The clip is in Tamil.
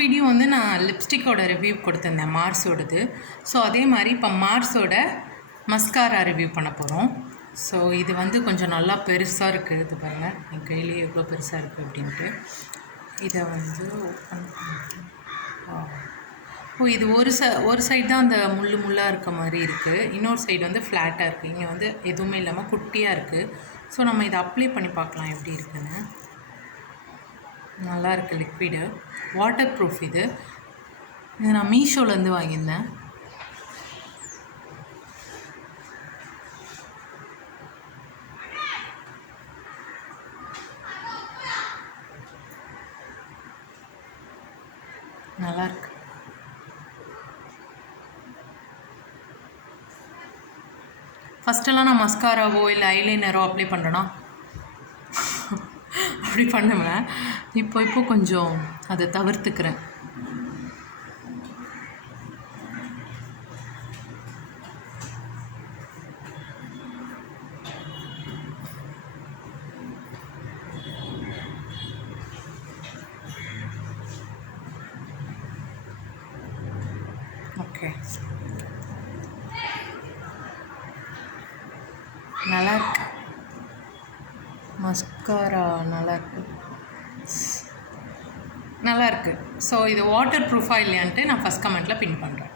வீடியோ வந்து நான் லிப்ஸ்டிக்கோட ரிவ்யூ கொடுத்துருந்தேன் மார்ஸோடது. ஸோ அதே மாதிரி இப்போ மார்ஸோட மஸ்காரா ரிவ்யூ பண்ண போகிறோம். ஸோ இது வந்து கொஞ்சம் நல்லா பெருசாக இருக்குது. இது பாருங்கள் என் கையிலேயே எவ்வளோ பெருசாக இருக்குது அப்படின்ட்டு. இதை வந்து ஓப்பன் இது ஒரு சைடு தான் அந்த முள்ளாக இருக்க மாதிரி இருக்குது. இன்னொரு சைடு வந்து ஃப்ளாட்டாக இருக்குது. இங்கே வந்து எதுவுமே இல்லாமல் குட்டியாக இருக்குது. ஸோ நம்ம இதை அப்ளை பண்ணி பார்க்கலாம் எப்படி இருக்குன்னு. நல்லா இருக்குது லிக்விடு, வாட்டர் ப்ரூஃப். இது நான் மீஷோலேருந்து வாங்கியிருந்தேன். நல்லாயிருக்கு. ஃபஸ்ட்டெல்லாம் நான் மஸ்காராவோ இல்லை ஐலைனரோ அப்ளை பண்ணுறேன்னா அப்படி பண்ணுவேன். இப்போ கொஞ்சம் அதை தவிர்த்துக்கிறேன். ஓகே, நல்லாயிருக்கு மஸ்காரா, நல்லாயிருக்கு. ஸோ இது வாட்டர் ப்ரூஃபாக இல்லையான்ட்டு நான் ஃபஸ்ட் கமெண்ட்டில் பின் பண்ணுறேன்.